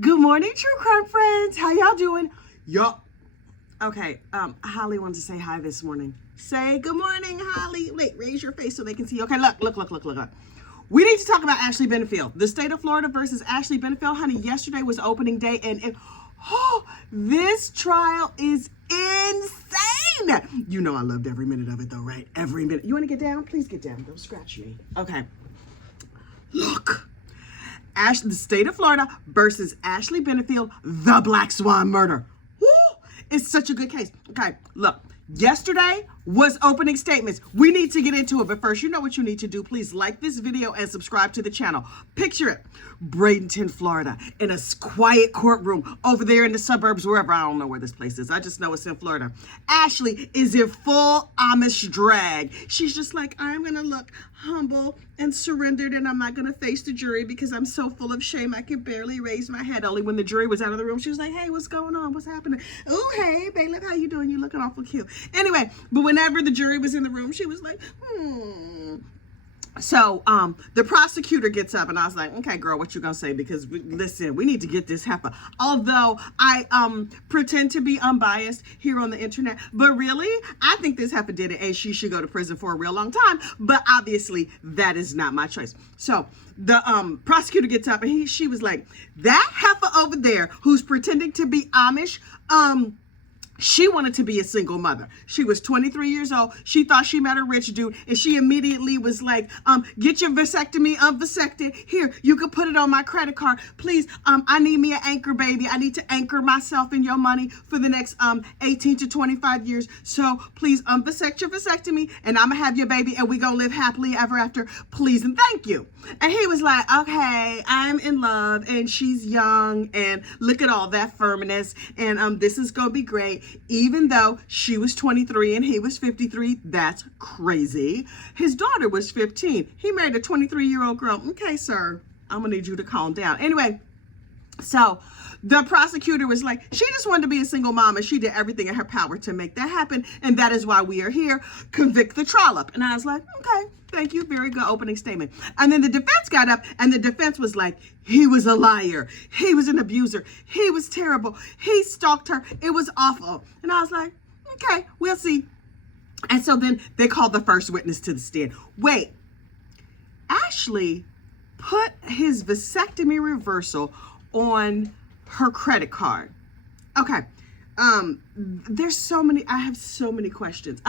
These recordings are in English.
Good morning, true crime friends. How y'all doing? Yup. Okay, Holly wanted to say hi this morning. Say good morning, Holly. Wait, raise your face so they can see. Okay, look. We need to talk about Ashley Benefield. The state of Florida versus Ashley Benefield. Honey, yesterday was opening day, and this trial is insane. You know I loved every minute of it, though, right? Every minute. You want to get down? Please get down. Don't scratch me. Okay. Look. The state of Florida versus Ashley Benefield, the Black Swan murder. Woo! It's such a good case. Okay, look. Yesterday was opening statements. We need to get into it, but first, you know what you need to do. Please like this video and subscribe to the channel. Picture it, Bradenton, Florida, in a quiet courtroom over there in the suburbs, wherever. I don't know where this place is. I just know it's in Florida. Ashley is in full Amish drag. She's just like, I'm going to look humble and surrendered, and I'm not going to face the jury because I'm so full of shame I can barely raise my head. Only when the jury was out of the room, she was like, hey, what's going on? What's happening? Oh, hey, bailiff, how you doing? You looking awful cute. Anyway, but whenever the jury was in the room, she was like, So the prosecutor gets up, and I was like, okay, girl, what you gonna say? Because listen, we need to get this happen. Although I pretend to be unbiased here on the internet, but really, I think this heifer did it, and she should go to prison for a real long time. But obviously, that is not my choice. So the prosecutor gets up, and she was like, that heifer over there who's pretending to be Amish, she wanted to be a single mother. She was 23 years old. She thought she met a rich dude, and she immediately was like, get your vasectomy unvasected. Here, you can put it on my credit card. Please, I need me an anchor, baby. I need to anchor myself in your money for the next 18 to 25 years. So please unvasect your vasectomy, and I'm going to have your baby, and we going to live happily ever after. Please and thank you. And he was like, okay, I'm in love, and she's young, and look at all that firmness, and this is going to be great. Even though she was 23 and he was 53, that's crazy. His daughter was 15. He married a 23-year-old girl. Okay, sir, I'm gonna need you to calm down. Anyway, so the prosecutor was like, she just wanted to be a single mom, and she did everything in her power to make that happen, and that is why we are here. Convict the trollop. And I was like, okay, thank you. Very good opening statement. And then the defense got up, and the defense was like, he was a liar. He was an abuser. He was terrible. He stalked her. It was awful. And I was like, okay, we'll see. And so then they called the first witness to the stand. Wait, Ashley put his vasectomy reversal on her credit card. Okay. There's so many, I have so many questions.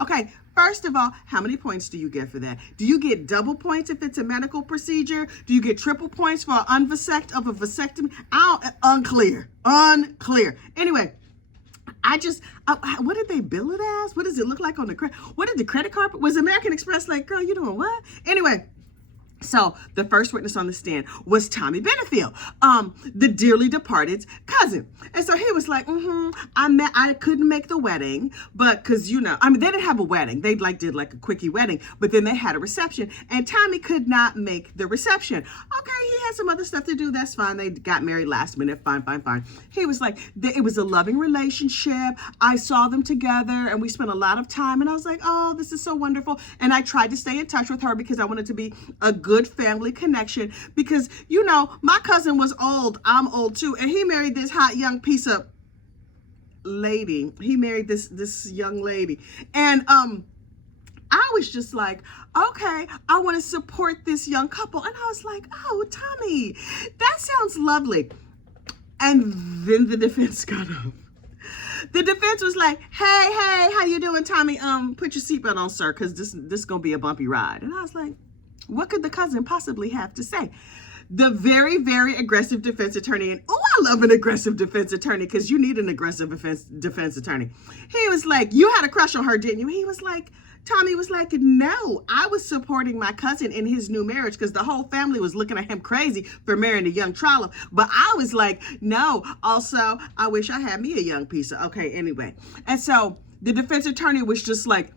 Okay. First of all, how many points do you get for that? Do you get double points if it's a medical procedure? Do you get triple points for an vasectomy? Unclear. Anyway, what did they bill it as? What does it look like on the credit? What did the credit card, was American Express like, girl, you doing what? Anyway, so the first witness on the stand was Tommy Benefield, the dearly departed's cousin. And so he was like, I couldn't make the wedding, but because, they didn't have a wedding. They did a quickie wedding, but then they had a reception, and Tommy could not make the reception. Okay, he had some other stuff to do. That's fine. They got married last minute. Fine. He was like, it was a loving relationship. I saw them together, and we spent a lot of time, and I was like, oh, this is so wonderful. And I tried to stay in touch with her because I wanted to be a good family connection, because my cousin was old, I'm old too, and he married this hot young piece of lady. He married this young lady, and I was just like, okay, I want to support this young couple. And I was like, oh, Tommy, that sounds lovely. And then the defense got up. The defense was like, hey, how you doing, Tommy? Put your seatbelt on, sir, because this is gonna be a bumpy ride. And I was like, what could the cousin possibly have to say? The very, very aggressive defense attorney, and I love an aggressive defense attorney, because you need an aggressive defense attorney. He was like, you had a crush on her, didn't you? He was like, Tommy was like, no, I was supporting my cousin in his new marriage because the whole family was looking at him crazy for marrying a young trollop. But I was like, no, also, I wish I had me a young piece of, okay, anyway. And so the defense attorney was just like,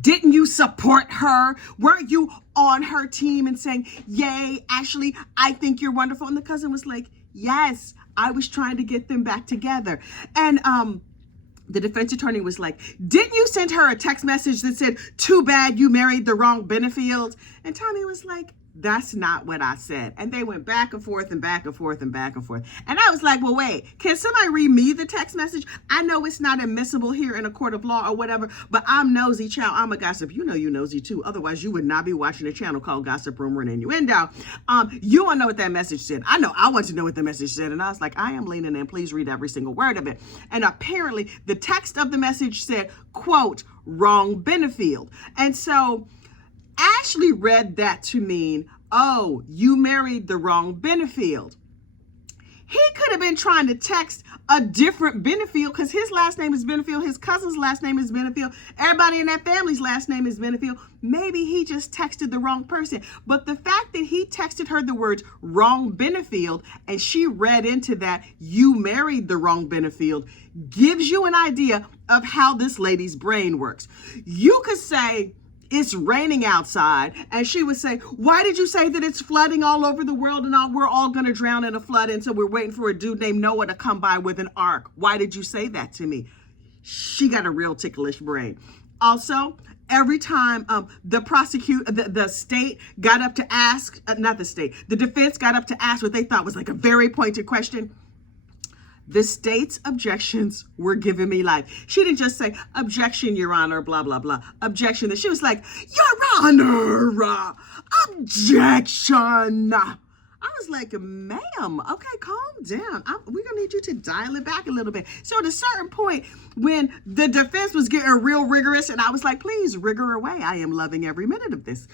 didn't you support her? Weren't you on her team and saying, yay, Ashley, I think you're wonderful? And the cousin was like, yes, I was trying to get them back together. And the defense attorney was like, didn't you send her a text message that said, too bad you married the wrong Benefield? And Tommy was like, That's not what I said. And they went back and forth and back and forth and back and forth. And I was like, well, wait, can somebody read me the text message? I know it's not admissible here in a court of law or whatever, but I'm nosy, child. I'm a gossip. You know you nosy too. Otherwise, you would not be watching a channel called Gossip, Rumor, and Innuendo. You want to know what that message said. I know I want to know what the message said. And I was like, I am leaning in. Please read every single word of it. And apparently, the text of the message said, quote, wrong Benefield. And so Ashley read that to mean, oh, you married the wrong Benefield. He could have been trying to text a different Benefield because his last name is Benefield. His cousin's last name is Benefield. Everybody in that family's last name is Benefield. Maybe he just texted the wrong person. But the fact that he texted her the words wrong Benefield and she read into that, you married the wrong Benefield, gives you an idea of how this lady's brain works. You could say, it's raining outside. And she would say, why did you say that it's flooding all over the world and we're all going to drown in a flood? And so we're waiting for a dude named Noah to come by with an ark. Why did you say that to me? She got a real ticklish brain. Also, every time the state got up to ask, not the state, the defense got up to ask what they thought was like a very pointed question, the state's objections were giving me life. She didn't just say, objection, Your Honor, blah, blah, blah. Objection. She was like, Your Honor, objection. I was like, ma'am, okay, calm down. We're going to need you to dial it back a little bit. So at a certain point, when the defense was getting real rigorous, and I was like, please, rigor away. I am loving every minute of this.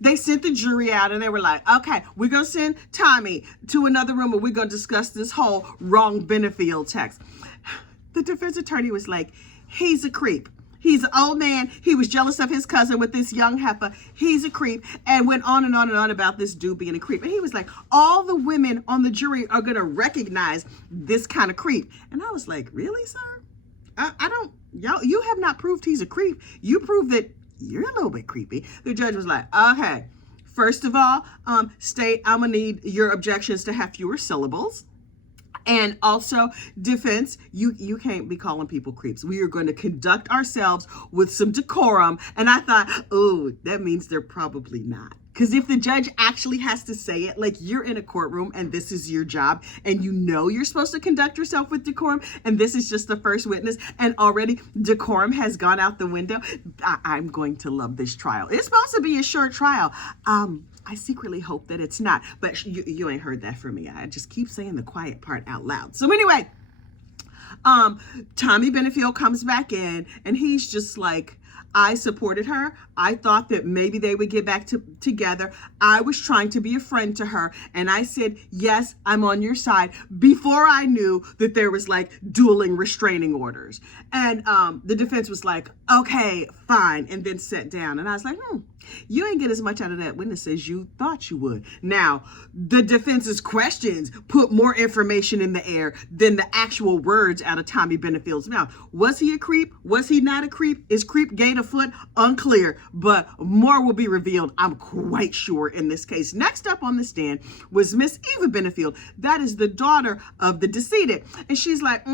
They sent the jury out, and they were like, okay, we're going to send Tommy to another room, and we're going to discuss this whole wrong Benefield text. The defense attorney was like, he's a creep. He's an old man. He was jealous of his cousin with this young heifer. He's a creep, and went on and on and on about this dude being a creep. And he was like, all the women on the jury are going to recognize this kind of creep. And I was like, really, sir? You have not proved he's a creep. You proved that you're a little bit creepy. The judge was like, okay, first of all, state, I'm going to need your objections to have fewer syllables. And also, defense, you can't be calling people creeps. We are going to conduct ourselves with some decorum. And I thought, oh, that means they're probably not. Because if the judge actually has to say it, like you're in a courtroom and this is your job and you know you're supposed to conduct yourself with decorum and this is just the first witness and already decorum has gone out the window, I'm going to love this trial. It's supposed to be a short trial. I secretly hope that it's not, but you ain't heard that from me. I just keep saying the quiet part out loud. So anyway, Tommy Benefield comes back in and he's just like, I supported her. I thought that maybe they would get back together. I was trying to be a friend to her. And I said, yes, I'm on your side before I knew that there was like dueling restraining orders. And the defense was like, okay, fine. And then sat down. And I was like, you ain't get as much out of that witness as you thought you would. Now, the defense's questions put more information in the air than the actual words out of Tommy Benefield's mouth. Was he a creep? Was he not a creep? Is creep gain a foot? Unclear, but more will be revealed, I'm quite sure, in this case. Next up on the stand was Miss Eva Benfield. That is the daughter of the decedent. And she's like,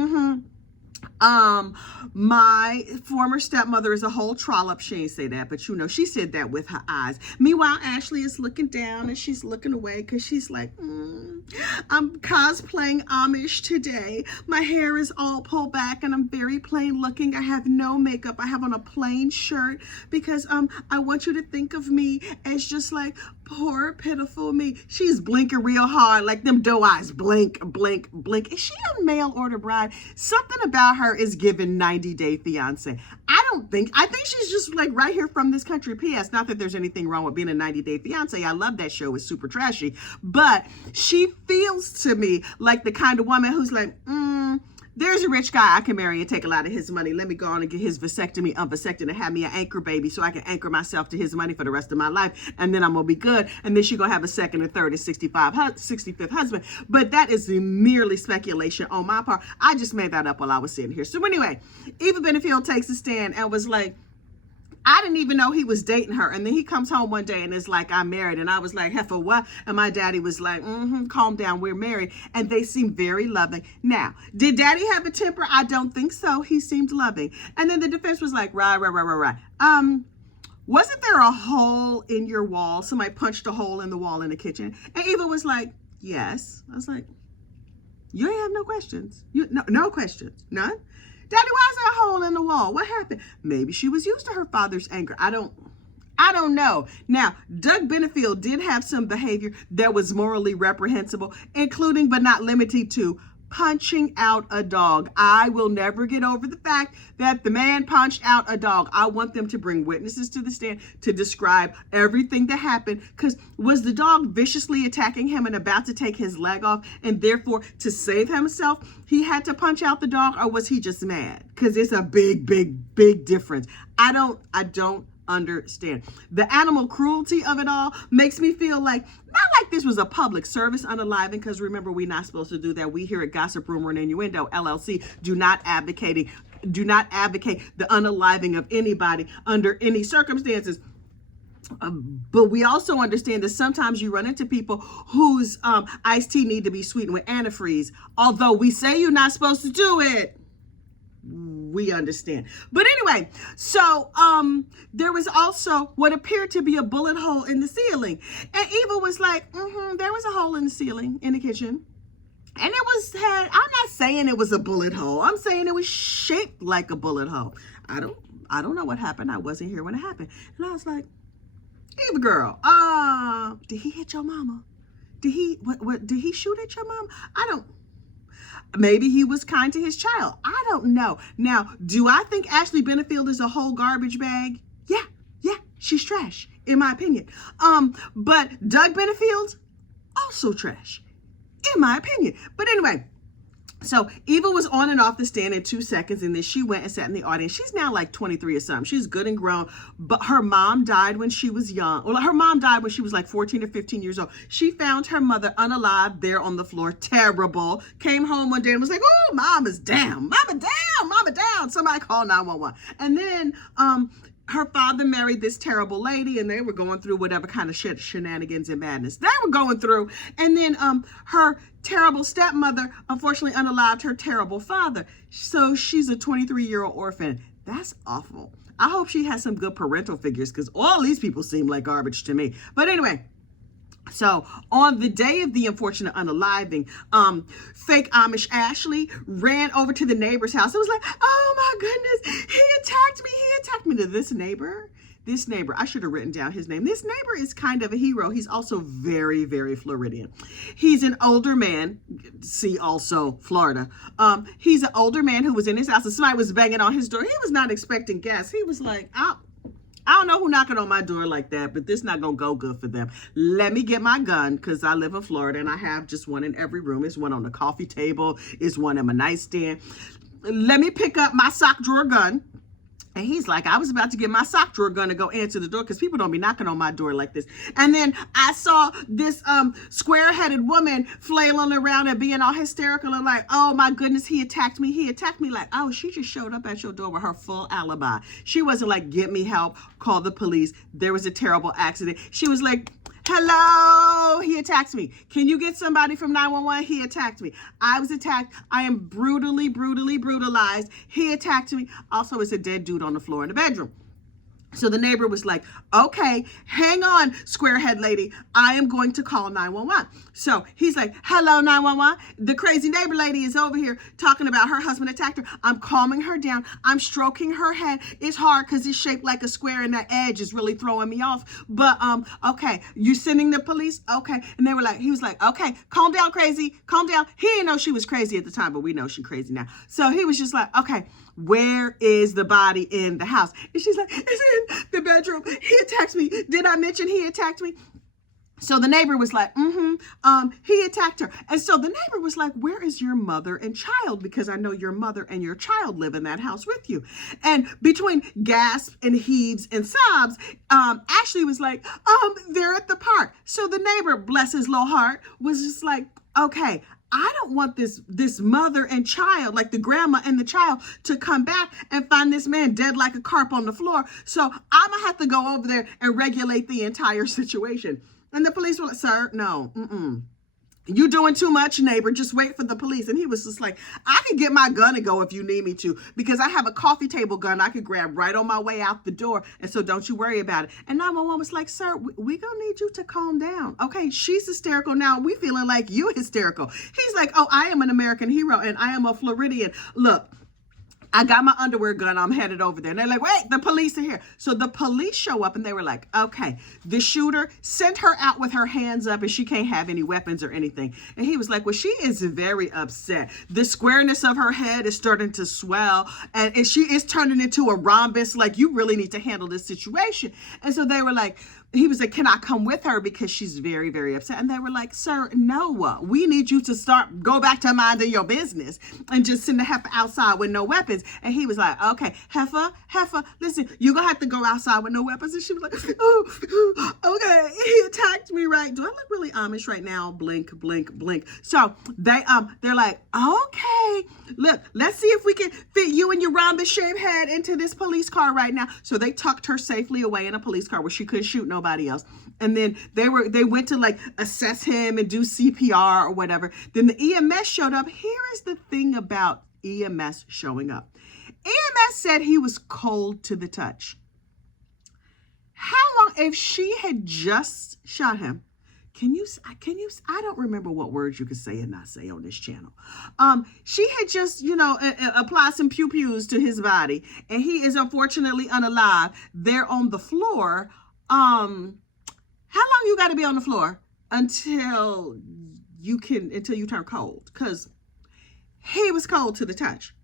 my former stepmother is a whole trollop. She ain't say that, but you know, she said that with her eyes. Meanwhile, Ashley is looking down and she's looking away because she's like, I'm cosplaying Amish today. My hair is all pulled back and I'm very plain looking. I have no makeup. I have on a plain shirt because I want you to think of me as just like poor, pitiful me. She's blinking real hard, like them doe eyes. Blink, blink, blink. Is she a mail order bride? Something about her is given 90 Day Fiance. I think she's just like right here from this country. P.S. Not that there's anything wrong with being a 90 Day Fiance. I love that show. It's super trashy. But she feels to me like the kind of woman who's like, there's a rich guy I can marry and take a lot of his money. Let me go on and get his vasectomy unvasected and have me an anchor baby so I can anchor myself to his money for the rest of my life. And then I'm going to be good. And then she's going to have a second and third and 65th husband. But that is merely speculation on my part. I just made that up while I was sitting here. So anyway, Eva Benfield takes a stand and was like, I didn't even know he was dating her. And then he comes home one day and is like, I'm married. And I was like, heifer, what? And my daddy was like, calm down, we're married. And they seem very loving. Now, did daddy have a temper? I don't think so. He seemed loving. And then the defense was like, right. wasn't there a hole in your wall? Somebody punched a hole in the wall in the kitchen. And Eva was like, yes. I was like, you ain't have no questions. No questions. None. Daddy, why is there a hole in the wall? What happened? Maybe she was used to her father's anger. I don't know. Now, Doug Benefield did have some behavior that was morally reprehensible, including but not limited to punching out a dog. I will never get over the fact that the man punched out a dog. I want them to bring witnesses to the stand to describe everything that happened, because was the dog viciously attacking him and about to take his leg off, and therefore to save himself he had to punch out the dog, or was he just mad? Because it's a big difference. I don't understand. The animal cruelty of it all makes me feel like, not like this was a public service unaliving, because remember, we're not supposed to do that. We here at Gossip, Rumor, and Innuendo LLC do not advocate the unaliving of anybody under any circumstances. But we also understand that sometimes you run into people whose iced tea need to be sweetened with antifreeze. Although we say you're not supposed to do it, we understand. But anyway, so there was also what appeared to be a bullet hole in the ceiling. And Eva was like, there was a hole in the ceiling in the kitchen. And I'm not saying it was a bullet hole. I'm saying it was shaped like a bullet hole. I don't know what happened. I wasn't here when it happened. And I was like, Eva girl, did he hit your mama? Did he shoot at your mom? Maybe he was kind to his child. I don't know. Now, do I think Ashley Benefield is a whole garbage bag? Yeah, she's trash, in my opinion. But Doug Benefield, also trash, in my opinion. But anyway, so Eva was on and off the stand in 2 seconds, and then she went and sat in the audience. She's now like 23 or something. She's good and grown, but her mom died when she was young. Well, her mom died when she was like 14 or 15 years old. She found her mother unalive there on the floor. Terrible. Came home one day and was like, oh, mama's down. Mama down. Somebody call 911. And then her father married this terrible lady, and they were going through whatever kind of shenanigans and madness they were going through. And then her terrible stepmother unfortunately unalived her terrible father. So she's a 23-year-old orphan. That's awful. I hope she has some good parental figures, because all these people seem like garbage to me. But anyway, so on the day of the unfortunate unaliving, fake Amish Ashley ran over to the neighbor's house. It was like, oh my goodness, he attacked me. To this neighbor, I should have written down his name. This neighbor is kind of a hero. He's also very, very Floridian. He's an older man. See also Florida. He's an older man who was in his house, and somebody was banging on his door. He was not expecting guests. He was like, I don't know who knocking on my door like that, but this not gonna go good for them. Let me get my gun, because I live in Florida and I have just one in every room. It's one on the coffee table. It's one in my nightstand. Let me pick up my sock drawer gun. And he's like, I was about to get my sock drawer gun to go answer the door, because people don't be knocking on my door like this. And then I saw this square-headed woman flailing around and being all hysterical and like, oh my goodness, he attacked me. Like, oh, she just showed up at your door with her full alibi. She wasn't like, get me help, call the police, there was a terrible accident. She was like, hello, he attacked me. Can you get somebody from 911? He attacked me. I was attacked. I am brutally brutalized. He attacked me. Also, it's a dead dude on the floor in the bedroom. So the neighbor was like, okay, hang on, squarehead lady. I am going to call 911. So he's like, hello, 911. The crazy neighbor lady is over here talking about her husband attacked her. I'm calming her down. I'm stroking her head. It's hard because it's shaped like a square and that edge is really throwing me off. But, okay, you sending the police? Okay. And he was like, okay, calm down, crazy. Calm down. He didn't know she was crazy at the time, but we know she's crazy now. So he was just like, okay, where is the body in the house? And she's like, it's in the bedroom. He attacked me. Did I mention he attacked me? So the neighbor was like, he attacked her. And so the neighbor was like, where is your mother and child? Because I know your mother and your child live in that house with you. And between gasps and heaves and sobs, Ashley was like, they're at the park. So the neighbor, bless his little heart, was just like, okay, I don't want this mother and child, like the grandma and the child, to come back and find this man dead like a carp on the floor. So I'm going to have to go over there and regulate the entire situation. And the police were like, sir, no, You doing too much, neighbor. Just wait for the police. And he was just like, I can get my gun and go if you need me to, because I have a coffee table gun I could grab right on my way out the door. And so don't you worry about it. And 911 was like, sir, we gonna need you to calm down. Okay, she's hysterical now. We feeling like you hysterical. He's like, oh, I am an American hero and I am a Floridian. Look, I got my underwear gun. I'm headed over there. And they're like, wait, the police are here. So the police show up and they were like, okay, the shooter sent her out with her hands up and she can't have any weapons or anything. And he was like, well, she is very upset. The squareness of her head is starting to swell and she is turning into a rhombus. Like, you really need to handle this situation. And so they were like, he was like, can I come with her? Because she's very, very upset. And they were like, sir, no, we need you to go back to minding your business and just send the heifer outside with no weapons. And he was like, okay, heifer, listen, you're going to have to go outside with no weapons. And she was like, oh, okay, he attacked me, right? Do I look really Amish right now? Blink, blink, blink. So they're like, okay, look, let's see if we can fit you and your rhombus shaped head into this police car right now. So they tucked her safely away in a police car where she couldn't shoot nobody else. And then they went to like assess him and do CPR or whatever. Then the EMS showed up. Here is the thing about EMS showing up. EMS said he was cold to the touch. How long, if she had just shot him, can you, I don't remember what words you could say and not say on this channel. She had just, applied some pew-pews to his body and he is unfortunately unalive. They're on the floor. How long you got to be on the floor until you turn cold? Because he was cold to the touch.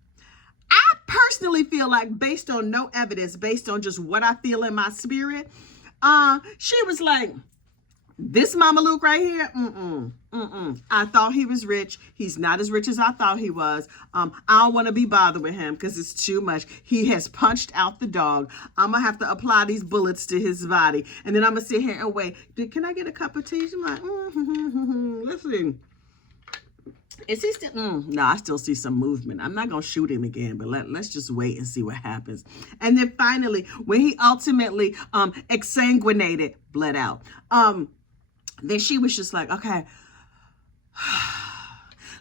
I personally feel like, based on no evidence, based on just what I feel in my spirit, she was like, this Mama Luke right here, I thought he was rich. He's not as rich as I thought he was. I don't want to be bothered with him because it's too much. He has punched out the dog. I'm going to have to apply these bullets to his body. And then I'm going to sit here and wait. Can I get a cup of tea? I'm like, listen. Is he still? No, I still see some movement. I'm not going to shoot him again, but let's just wait and see what happens. And then finally, when he ultimately exsanguinated, bled out, then she was just like, okay,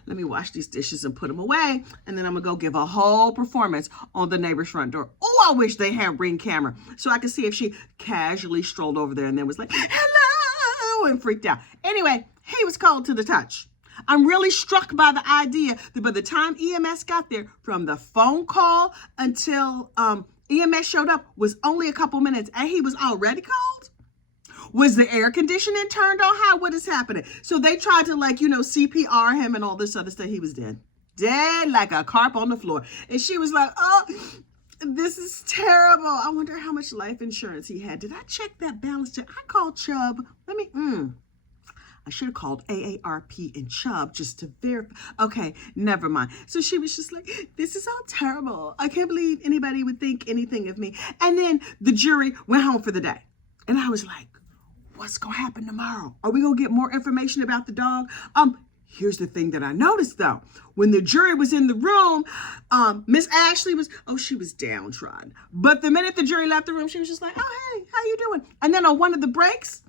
let me wash these dishes and put them away. And then I'm going to go give a whole performance on the neighbor's front door. Oh, I wish they had Ring camera so I could see if she casually strolled over there and then was like, hello, and freaked out. Anyway, he was cold to the touch. I'm really struck by the idea that by the time EMS got there, from the phone call until EMS showed up, was only a couple minutes and he was already cold. Was the air conditioning turned on? What is happening? So they tried to CPR him and all this other stuff. He was dead. Dead like a carp on the floor. And she was like, oh, this is terrible. I wonder how much life insurance he had. Did I check that balance? I called Chubb. I should have called AARP and Chubb just to verify. Okay, never mind. So she was just like, this is all terrible. I can't believe anybody would think anything of me. And then the jury went home for the day. And I was like, what's going to happen tomorrow? Are we going to get more information about the dog? Here's the thing that I noticed though. When the jury was in the room, Miss Ashley she was downtrodden. But the minute the jury left the room, she was just like, oh, hey, how you doing? And then on one of the breaks,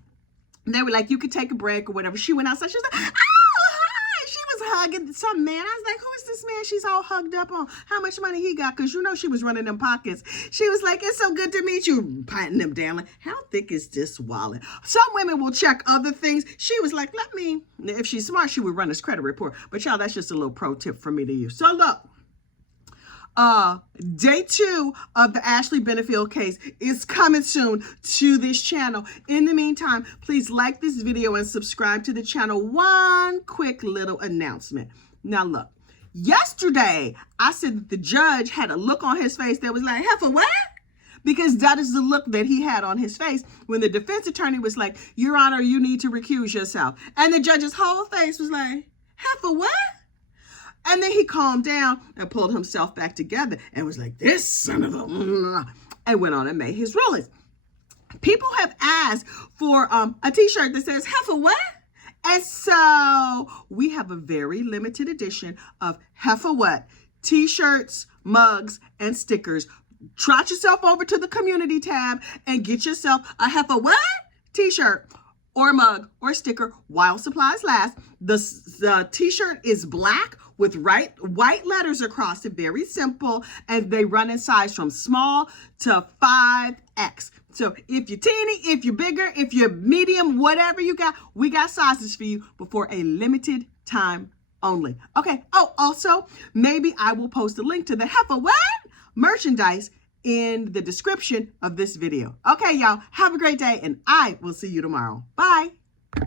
they were like, you could take a break or whatever. She went outside. She was like, oh, hi. She was hugging some man. I was like, who is this man she's all hugged up on? How much money he got? Because she was running them pockets. She was like, it's so good to meet you. Patting him down. Like, how thick is this wallet? Some women will check other things. She was like, if she's smart, she would run his credit report. But y'all, that's just a little pro tip for me to use. So look. Day 2 of the Ashley Benefield case is coming soon to this channel. In the meantime, please like this video and subscribe to the channel. One quick little announcement. Now look, yesterday I said that the judge had a look on his face that was like, heifer, what? Because that is the look that he had on his face when the defense attorney was like, Your Honor, you need to recuse yourself. And the judge's whole face was like, heifer, what? And then he calmed down and pulled himself back together and was like, this son of a... and went on and made his rulings. People have asked for a t-shirt that says, heifer what? And so we have a very limited edition of heifer what t-shirts, mugs, and stickers. Trot yourself over to the community tab and get yourself a heifer what t-shirt or mug or sticker while supplies last. The t-shirt is black with white letters across it, very simple, and they run in size from small to 5X. So if you're teeny, if you're bigger, if you're medium, whatever you got, we got sizes for you, but for a limited time only. Okay. Oh, also, maybe I will post a link to the Heifer merchandise in the description of this video. Okay, y'all, have a great day, and I will see you tomorrow. Bye.